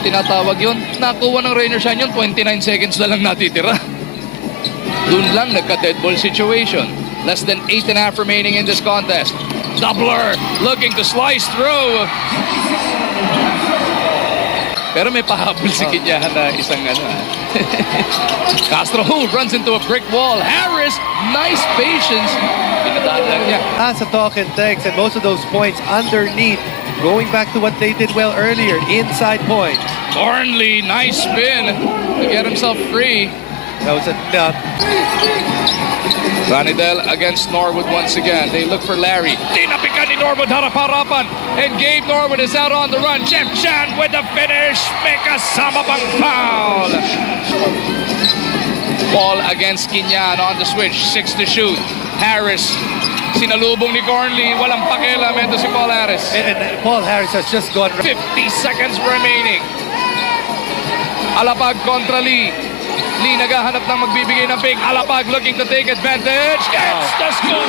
Tinatawag yun. Nakuha ng Rainer Shine yun. 29 seconds na lang natitira. Doon lang nagka-dead ball situation. Less than 8.5 remaining in this contest. Doubler looking to slice through. Pero may pahabol si Kinyahan na isang Castro who runs into a brick wall. Harris, nice patience. Pinadaan lang niya. That's a talk and text, and most of those points underneath. Going back to what they did well earlier, inside point. Thornley, nice spin to get himself free. That was enough. Ranidel against Norwood once again. They look for Larry. Tinapikan ni Norwood, harap-harapan. And Gabe Norwood is out on the run. Jeff Chan with the finish. May kasama pang foul. Ball against Kinyan on the switch. 6 to shoot. Harris. Sinalubong ni Cornley. Walang pakialam. Ito si Paul Harris. And Paul Harris has just gone... 50 seconds remaining. Alapag kontra Lee. Lee naghahanap ng magbibigay ng pick. Alapag looking to take advantage. Gets the scoop.